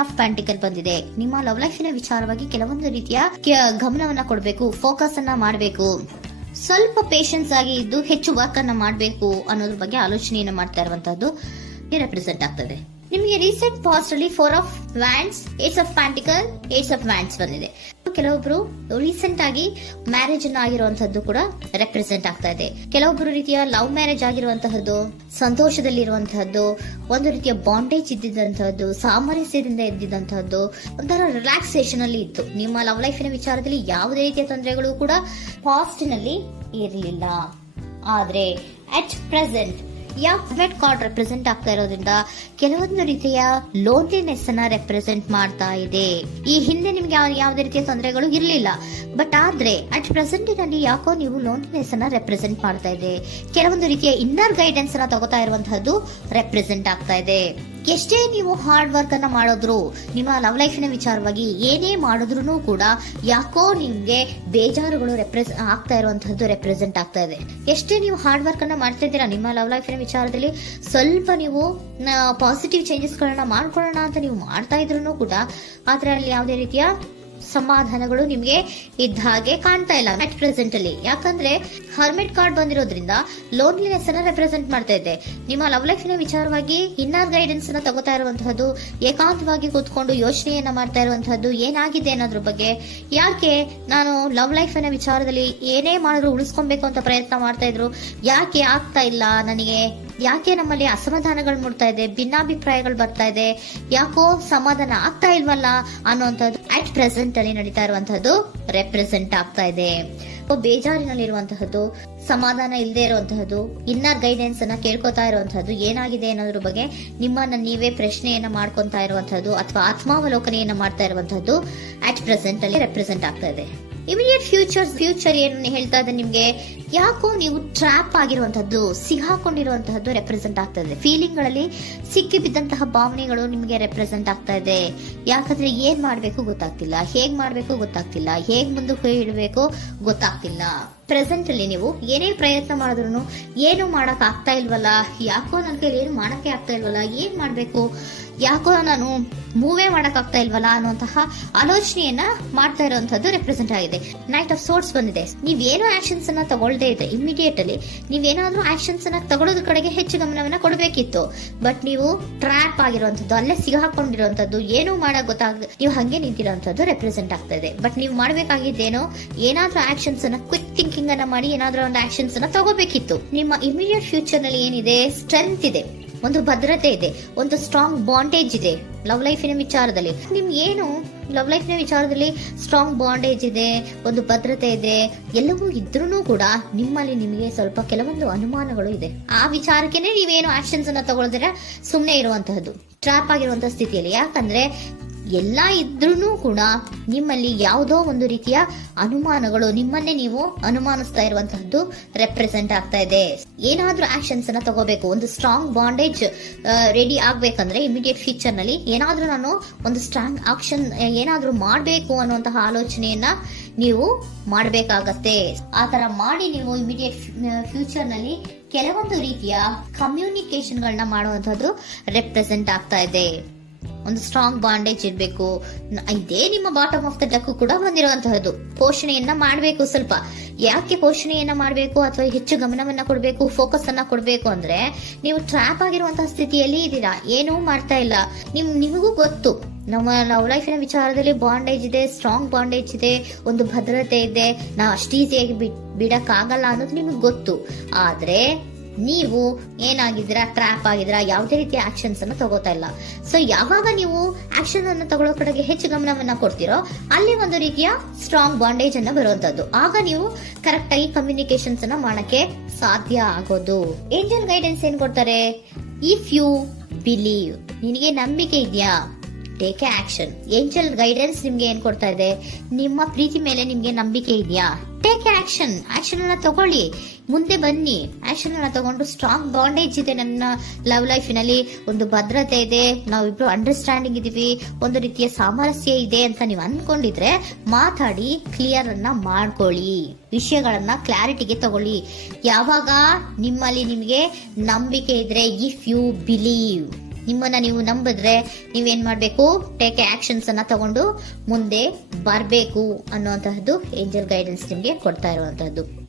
Of ಪ್ಯಾಂಟಿಕಲ್ ಬಂದಿದೆ. ನಿಮ್ಮ love ಲೈಫಿನ ವಿಚಾರವಾಗಿ ಕೆಲವೊಂದು ರೀತಿಯ ಗಮನವನ್ನ ಕೊಡಬೇಕು, ಫೋಕಸ್ ಅನ್ನ ಮಾಡಬೇಕು, ಸ್ವಲ್ಪ ಪೇಷನ್ಸ್ ಆಗಿ ಇದ್ದು ಹೆಚ್ಚು ವರ್ಕ್ ಅನ್ನ ಮಾಡಬೇಕು ಅನ್ನೋದ್ರ ಬಗ್ಗೆ ಆಲೋಚನೆಯನ್ನ ಮಾಡ್ತಾ ಇರುವಂತದ್ದು ರೆಪ್ರೆಸೆಂಟ್ ಆಗ್ತದೆ. ನಿಮಗೆ ರೀಸೆಂಟ್ ಪಾಸ್ಟ್ ಅಲ್ಲಿ 4 of wands, Ace of ಪ್ಯಾಂಟಿಕಲ್, Ace of wands ಬಂದಿದೆ. ಕೆಲವೊಬ್ರು ರೀಸೆಂಟ್ ಆಗಿ ಮ್ಯಾರೇಜ್ ಅನ್ನ ಆಗಿರುವಂತದ್ದು ಕೂಡ ರೆಪ್ರೆಸೆಂಟ್ ಆಗ್ತಾ ಇದೆ. ಕೆಲವೊಬ್ಬರು ರೀತಿಯ ಲವ್ ಮ್ಯಾರೇಜ್ ಆಗಿರುವಂತಹದ್ದು, ಸಂತೋಷದಲ್ಲಿರುವಂತಹದ್ದು, ಒಂದು ರೀತಿಯ ಬಾಂಡೇಜ್ ಇದ್ದಿದ್ದಂತಹದ್ದು, ಸಾಮರಸ್ಯದಿಂದ ಇದ್ದಿದ್ದಂತಹದ್ದು, ಒಂಥರ ರಿಲ್ಯಾಕ್ಸೇಷನ್ ಅಲ್ಲಿ ಇತ್ತು. ನಿಮ್ಮ ಲವ್ ಲೈಫಿನ ವಿಚಾರದಲ್ಲಿ ಯಾವುದೇ ರೀತಿಯ ತೊಂದರೆಗಳು ಕೂಡ ಪಾಸ್ಟ್ ನಲ್ಲಿ ಇರಲಿಲ್ಲ. ಆದ್ರೆ at present red card represent ಆಗ್ತಾ ಇರೋದ್ರಿಂದ ಕೆಲವೊಂದು ರೀತಿಯ ಲೋನ್ಲಿನೆಸ್ ಅನ್ನ ರೆಪ್ರೆಸೆಂಟ್ ಮಾಡ್ತಾ ಇದೆ. ಈ ಹಿಂದೆ ನಿಮ್ಗೆ ಯಾವುದೇ ರೀತಿಯ ತೊಂದರೆಗಳು ಇರಲಿಲ್ಲ, ಬಟ್ ಆದ್ರೆ ಅಟ್ ಪ್ರೆಸೆಂಟ್ ನಲ್ಲಿ ಯಾಕೋ ನೀವು ಲೋನ್ಲಿನೆಸ್ ಅನ್ನ ರೆಪ್ರೆಸೆಂಟ್ ಮಾಡ್ತಾ ಇದೆ. ಕೆಲವೊಂದು ರೀತಿಯ ಇನ್ನರ್ ಗೈಡೆನ್ಸ್ ಅನ್ನ ತಗೋತಾ ಇರುವಂತಹದ್ದು ರೆಪ್ರೆಸೆಂಟ್ ಆಗ್ತಾ ಇದೆ. ಎಷ್ಟೇ ನೀವು ಹಾರ್ಡ್ ವರ್ಕ್ ಅನ್ನ ಮಾಡಿದ್ರು, ನಿಮ್ಮ ಲವ್ ಲೈಫಿನ ವಿಚಾರವಾಗಿ ಏನೇ ಮಾಡಿದ್ರು ಕೂಡ ಯಾಕೋ ನಿಮ್ಗೆ ಬೇಜಾರುಗಳು ಆಗ್ತಾ ಇರುವಂತಹದ್ದು ರೆಪ್ರೆಸೆಂಟ್ ಆಗ್ತಾ ಇದೆ. ಎಷ್ಟೇ ನೀವು ಹಾರ್ಡ್ ವರ್ಕ್ ಅನ್ನ ಮಾಡ್ತಾ ಇದ್ದೀರಾ ನಿಮ್ಮ ಲವ್ ಲೈಫಿನ ವಿಚಾರದಲ್ಲಿ, ಸ್ವಲ್ಪ ನೀವು ಪಾಸಿಟಿವ್ ಚೇಂಜಸ್ ಗಳನ್ನ ಮಾಡ್ಕೊಳ್ಳೋಣ ಅಂತ ನೀವು ಮಾಡ್ತಾ ಇದ್ರು ಕೂಡ ಅದರಲ್ಲಿ ಯಾವುದೇ ರೀತಿಯ ಸಮಾಧಾನಗಳು ನಿಮ್ಗೆ ಇದ್ದ ಹಾಗೆ ಕಾಣ್ತಾ ಇಲ್ಲ ಅಟ್ ಪ್ರೆಸೆಂಟ್ ಅಲ್ಲಿ. ಯಾಕಂದ್ರೆ ಹರ್ಮಿಟ್ ಕಾರ್ಡ್ ಬಂದಿರೋದ್ರಿಂದ ಲೋನ್ಲಿನೆಸ್ ಅನ್ನ ರೆಪ್ರೆಸೆಂಟ್ ಮಾಡ್ತಾ ಇದೆ. ನಿಮ್ಮ ಲವ್ ಲೈಫಿನ ವಿಚಾರವಾಗಿ ಇನ್ನರ್ ಗೈಡೆನ್ಸ್ ಅನ್ನ ತಗೋತಾ ಇರುವಂತಹದ್ದು, ಏಕಾಂತವಾಗಿ ಕೂತ್ಕೊಂಡು ಯೋಚನೆಯನ್ನ ಮಾಡ್ತಾ ಇರುವಂತಹದ್ದು, ಏನಾಗಿದೆ ಅನ್ನೋದ್ರ ಬಗ್ಗೆ, ಯಾಕೆ ನಾನು ಲವ್ ಲೈಫಿನ ವಿಚಾರದಲ್ಲಿ ಏನೇ ಮಾಡಿದ್ರು ಉಳಿಸ್ಕೊಬೇಕು ಅಂತ ಪ್ರಯತ್ನ ಮಾಡ್ತಾ ಇದ್ರು, ಯಾಕೆ ಆಗ್ತಾ ಇಲ್ಲ ನನಗೆ, ಯಾಕೆ ನಮ್ಮಲ್ಲಿ ಅಸಮಾಧಾನಗಳು ಮೂಡ್ತಾ ಇದೆ, ಭಿನ್ನಾಭಿಪ್ರಾಯಗಳು ಬರ್ತಾ ಇದೆ, ಯಾಕೋ ಸಮಾಧಾನ ಆಗ್ತಾ ಇಲ್ವಲ್ಲ ಅನ್ನುವಂಥದ್ದು ಅಟ್ ಪ್ರೆಸೆಂಟ್ ಅಲ್ಲಿ ನಡೀತಾ ಇರುವಂತಹದ್ದು ರೆಪ್ರೆಸೆಂಟ್ ಆಗ್ತಾ ಇದೆ. ಬೇಜಾರಿನಲ್ಲಿರುವಂತಹದ್ದು, ಸಮಾಧಾನ ಇಲ್ಲದೆ ಇರುವಂತಹದ್ದು, ಇನ್ನರ್ ಗೈಡೆನ್ಸ್ ಅನ್ನ ಕೇಳ್ಕೊತಾ ಇರುವಂತಹದ್ದು, ಏನಾಗಿದೆ ಅನ್ನೋದ್ರ ಬಗ್ಗೆ ನಿಮ್ಮನ್ನ ನೀವೇ ಪ್ರಶ್ನೆಯನ್ನ ಮಾಡ್ಕೊಂತಾ ಇರುವಂತಹದ್ದು ಅಥವಾ ಆತ್ಮಾವಲೋಕನೆಯನ್ನ ಮಾಡ್ತಾ ಇರುವಂತಹದ್ದು ಅಟ್ ಪ್ರೆಸೆಂಟ್ ಅಲ್ಲಿ ರೆಪ್ರೆಸೆಂಟ್ ಆಗ್ತಾ ಇದೆ. ಇಮಿಡಿಯೇಟ್ ಫ್ಯೂಚರ್ ಏನು ಹೇಳ್ತಾ ಇದೆ ನಿಮ್ಗೆ, ಯಾಕೋ ನೀವು ಟ್ರ್ಯಾಪ್ ಆಗಿರುವಂತಹದ್ದು, ಸಿಗಾಕೊಂಡಿರುವಂತಹದ್ದು ರೆಪ್ರೆಸೆಂಟ್ ಆಗ್ತಾ ಇದೆ. ಫೀಲಿಂಗ್ ಗಳಲ್ಲಿ ಸಿಕ್ಕಿ ಬಿದ್ದಂತಹ ಭಾವನೆಗಳು ನಿಮ್ಗೆ ರೆಪ್ರೆಸೆಂಟ್ ಆಗ್ತಾ ಇದೆ. ಯಾಕಂದ್ರೆ ಏನ್ ಮಾಡ್ಬೇಕು ಗೊತ್ತಾಗ್ತಿಲ್ಲ, ಹೇಗ್ ಮಾಡ್ಬೇಕು ಗೊತ್ತಾಗ್ತಿಲ್ಲ, ಹೇಗ್ ಮುಂದಕ್ಕೆ ಇಡಬೇಕು ಗೊತ್ತಾಗ್ತಿಲ್ಲ. ಪ್ರೆಸೆಂಟ್ ಅಲ್ಲಿ ನೀವು ಏನೇ ಪ್ರಯತ್ನ ಮಾಡಿದ್ರು ಏನು ಮಾಡಕ್ ಆಗ್ತಾ ಇಲ್ವಲ್ಲ, ಯಾಕೋ ನನ್ ಕೈಲಿ ಏನು ಮಾಡಕ್ಕೆ ಆಗ್ತಾ ಇಲ್ವಲ್ಲ, ಏನ್ ಮಾಡ್ಬೇಕು, ಯಾಕೋ ನಾನು ಮೂವೇ ಮಾಡಕ್ ಆಗ್ತಾ ಇಲ್ವಲ್ಲ ಅನ್ನುವಂತಹ ಆಲೋಚನೆಯನ್ನ ಮಾಡ್ತಾ ಇರುವಂತದ್ದು ರೆಪ್ರೆಸೆಂಟ್ ಆಗಿದೆ. ನೈಟ್ ಆಫ್ ಸೋರ್ಟ್ಸ್ ಬಂದಿದೆ. ನೀವೇನೋ ಆಕ್ಷನ್ಸ್ ಅನ್ನ ತಗೊಳ್ಳದೇ ಇದ್ರೆ ಇಮಿಡಿಯೇಟ್ ಅಲ್ಲಿ ನೀವೇನಾದ್ರೂ ಆಕ್ಷನ್ಸ್ ಅನ್ನ ತಗೊಳ್ಳೋದ್ರ ಕಡೆಗೆ ಹೆಚ್ಚು ಗಮನವನ್ನ ಕೊಡಬೇಕಿತ್ತು. ಬಟ್ ನೀವು ಟ್ರ್ಯಾಪ್ ಆಗಿರುವಂತದ್ದು, ಅಲ್ಲೇ ಸಿಗಾಕೊಂಡಿರುವಂತದ್ದು, ಏನೂ ಮಾಡಕ್ ಗೊತ್ತಾಗದೆ ನೀವು ಹಂಗೆ ನಿಂತಿರುವಂತದ್ದು ರೆಪ್ರೆಸೆಂಟ್ ಆಗ್ತಾ ಇದೆ. ಬಟ್ ನೀವು ಮಾಡ್ಬೇಕಾಗಿದ್ದೇನೋ ಏನಾದ್ರೂ ಆಕ್ಷನ್ಸ್ ಅನ್ನ ಕ್ವಿಕ್ ಥಿಂಕಿಂಗ್ ಅನ್ನ ಮಾಡಿ ಏನಾದ್ರೂ ಒಂದು ಆಕ್ಷನ್ಸ್ ಅನ್ನ ತಗೋಬೇಕಿತ್ತು. ನಿಮ್ಮ ಇಮಿಡಿಯೇಟ್ ಫ್ಯೂಚರ್ ನಲ್ಲಿ ಏನಿದೆ, ಸ್ಟ್ರೆಂತ್ ಇದೆ, ಒಂದು ಭದ್ರತೆ ಇದೆ, ಒಂದು ಸ್ಟ್ರಾಂಗ್ ಬಾಂಡೇಜ್ ಇದೆ ಲವ್ ಲೈಫಿನ ವಿಚಾರದಲ್ಲಿ. ನಿಮ್ಗೆ ಏನು ಲವ್ ಲೈಫಿನ ವಿಚಾರದಲ್ಲಿ ಸ್ಟ್ರಾಂಗ್ ಬಾಂಡೇಜ್ ಇದೆ, ಒಂದು ಭದ್ರತೆ ಇದೆ, ಎಲ್ಲವೂ ಇದ್ರೂ ಕೂಡ ನಿಮ್ಮಲ್ಲಿ ನಿಮಗೆ ಸ್ವಲ್ಪ ಕೆಲವೊಂದು ಅನುಮಾನಗಳು ಇದೆ. ಆ ವಿಚಾರಕ್ಕೆ ನೀವೇನು ಆಕ್ಷನ್ಸ್ ಅನ್ನ ತಗೊಳ್ದಿರ ಸುಮ್ಮನೆ ಇರುವಂತಹದ್ದು, ಟ್ರ್ಯಾಪ್ ಆಗಿರುವಂತಹ ಸ್ಥಿತಿಯಲ್ಲಿ. ಯಾಕಂದ್ರೆ ಎಲ್ಲ ಇದ್ರೂ ಕೂಡ ನಿಮ್ಮಲ್ಲಿ ಯಾವುದೋ ಒಂದು ರೀತಿಯ ಅನುಮಾನಗಳು, ನಿಮ್ಮನ್ನೇ ನೀವು ಅನುಮಾನಿಸ್ತಾ ಇರುವಂತಹದ್ದು ರೆಪ್ರೆಸೆಂಟ್ ಆಗ್ತಾ ಇದೆ. ಏನಾದ್ರೂ ಆಕ್ಷನ್ಸ್ ಅನ್ನ ತಗೋಬೇಕು, ಒಂದು ಸ್ಟ್ರಾಂಗ್ ಬಾಂಡೇಜ್ ರೆಡಿ ಆಗ್ಬೇಕಂದ್ರೆ ಇಮಿಡಿಯೇಟ್ ಫ್ಯೂಚರ್ ನಲ್ಲಿ ಏನಾದ್ರೂ ನಾನು ಒಂದು ಸ್ಟ್ರಾಂಗ್ ಆಕ್ಷನ್ ಏನಾದ್ರೂ ಮಾಡಬೇಕು ಅನ್ನುವಂತಹ ಆಲೋಚನೆಯನ್ನ ನೀವು ಮಾಡಬೇಕಾಗತ್ತೆ. ಆತರ ಮಾಡಿ ನೀವು ಇಮಿಡಿಯೇಟ್ ಫ್ಯೂಚರ್ ನಲ್ಲಿ ಕೆಲವೊಂದು ರೀತಿಯ ಕಮ್ಯುನಿಕೇಶನ್ ಗಳನ್ನ ಮಾಡುವಂತಹದ್ದು ರೆಪ್ರೆಸೆಂಟ್ ಆಗ್ತಾ ಇದೆ. ಒಂದು ಸ್ಟ್ರಾಂಗ್ ಬಾಂಡೇಜ್ ಇರಬೇಕು. ಇದೇ ನಿಮ್ಮ ಬಾಟಮ್ ಆಫ್ ದ ಡಕ್ ಕೂಡ ಬಂದಿರುವಂತಹದ್ದು. ಪೋಷಣೆಯನ್ನ ಮಾಡಬೇಕು. ಸ್ವಲ್ಪ ಯಾಕೆ ಪೋಷಣೆಯನ್ನ ಮಾಡಬೇಕು ಅಥವಾ ಹೆಚ್ಚು ಗಮನವನ್ನ ಕೊಡಬೇಕು, ಫೋಕಸ್ ಅನ್ನ ಕೊಡಬೇಕು ಅಂದ್ರೆ, ನೀವು ಟ್ರ್ಯಾಪ್ ಆಗಿರುವಂತಹ ಸ್ಥಿತಿಯಲ್ಲಿ ಇದ್ದೀರಾ, ಏನೂ ಮಾಡ್ತಾ ಇಲ್ಲ. ನಿಮಗೂ ಗೊತ್ತು ನಮ್ಮ ಲವ್ ಲೈಫಿನ ವಿಚಾರದಲ್ಲಿ ಬಾಂಡೇಜ್ ಇದೆ, ಸ್ಟ್ರಾಂಗ್ ಬಾಂಡೇಜ್ ಇದೆ, ಒಂದು ಭದ್ರತೆ ಇದೆ, ನಾವು ಅಷ್ಟು ಈಸಿಯಾಗಿ ಬಿಡಕ್ಕಾಗಲ್ಲ ಅನ್ನೋದು ನಿಮಗೆ ಗೊತ್ತು. ಆದ್ರೆ ನೀವು ಏನಾಗಿದ್ದೀರಾ, ಟ್ರ್ಯಾಪ್ ಆಗಿದ್ದೀರಾ, ಯಾವುದೇ ರೀತಿಯ ಆಕ್ಷನ್ಸ್ ಅನ್ನ ತಗೋತಾ ಇಲ್ಲ. ಸೊ ಯಾವಾಗ ನೀವು ಆಕ್ಷನ್ ಅನ್ನು ತಗೊಳ್ಳೋ ಕಡೆಗೆ ಹೆಚ್ಚು ಗಮನವನ್ನ ಕೊಡ್ತೀರೋ ಅಲ್ಲಿ ಒಂದು ರೀತಿಯ ಸ್ಟ್ರಾಂಗ್ ಬಾಂಡೇಜ್ ಅನ್ನ ಬರುವಂತದ್ದು. ಆಗ ನೀವು ಕರೆಕ್ಟ್ ಆಗಿ ಕಮ್ಯುನಿಕೇಶನ್ಸ್ ಅನ್ನ ಮಾಡಕ್ಕೆ ಸಾಧ್ಯ ಆಗೋದು. ಏಂಜಲ್ ಗೈಡೆನ್ಸ್ ಏನ್ ಕೊಡ್ತಾರೆ, ಇಫ್ ಯು ಬಿಲೀವ್, ನಿನಗೆ ನಂಬಿಕೆ ಇದೆಯಾ, ಟೇಕ್ ಆಕ್ಷನ್. ಏಂಜಲ್ ಗೈಡೆನ್ಸ್ ನಿಮ್ಗೆ ಏನ್ ಕೊಡ್ತಾ ಇದೆ, ನಿಮ್ಮ ಪ್ರೀತಿ ಮೇಲೆ ನಿಮ್ಗೆ ನಂಬಿಕೆ ಇದೆಯಾ, ಟೇಕ್ ಆಕ್ಷನ್. ಆಕ್ಷನ್ ಅನ್ನ ತಗೊಳ್ಳಿ, ಮುಂದೆ ಬನ್ನಿ. ಆಕ್ಷನ್ ಅನ್ನ ತಗೊಂಡು ಸ್ಟ್ರಾಂಗ್ ಬಾಂಡೇಜ್ ಇದೆ ನನ್ನ ಲವ್ ಲೈಫಿನಲ್ಲಿ, ಒಂದು ಭದ್ರತೆ ಇದೆ, ನಾವಿಬ್ರು ಅಂಡರ್ಸ್ಟ್ಯಾಂಡಿಂಗ್ ಇದೀವಿ, ಒಂದು ರೀತಿಯ ಸಾಮರಸ್ಯ ಇದೆ ಅಂತ ನೀವು ಅನ್ಕೊಂಡಿದ್ರೆ ಮಾತಾಡಿ ಕ್ಲಿಯರ್ ಅನ್ನ ಮಾಡ್ಕೊಳ್ಳಿ, ವಿಷಯಗಳನ್ನ ಕ್ಲಾರಿಟಿಗೆ ತಗೊಳ್ಳಿ. ಯಾವಾಗ ನಿಮ್ಮಲ್ಲಿ ನಿಮಗೆ ನಂಬಿಕೆ ಇದ್ರೆ, ಇಫ್ ಯು ಬಿಲೀವ್, ನಿಮ್ಮನ್ನ ನೀವು ನಂಬಿದ್ರೆ ನೀವೇನ್ ಮಾಡ್ಬೇಕು, ಟೇಕ್ ಆಕ್ಷನ್ಸ್ ಅನ್ನ ತಗೊಂಡು ಮುಂದೆ ಬರ್ಬೇಕು ಅನ್ನುವಂತಹದ್ದು ಏಂಜಲ್ ಗೈಡೆನ್ಸ್ ನಿಮ್ಗೆ ಕೊಡ್ತಾ ಇರುವಂತಹದ್ದು.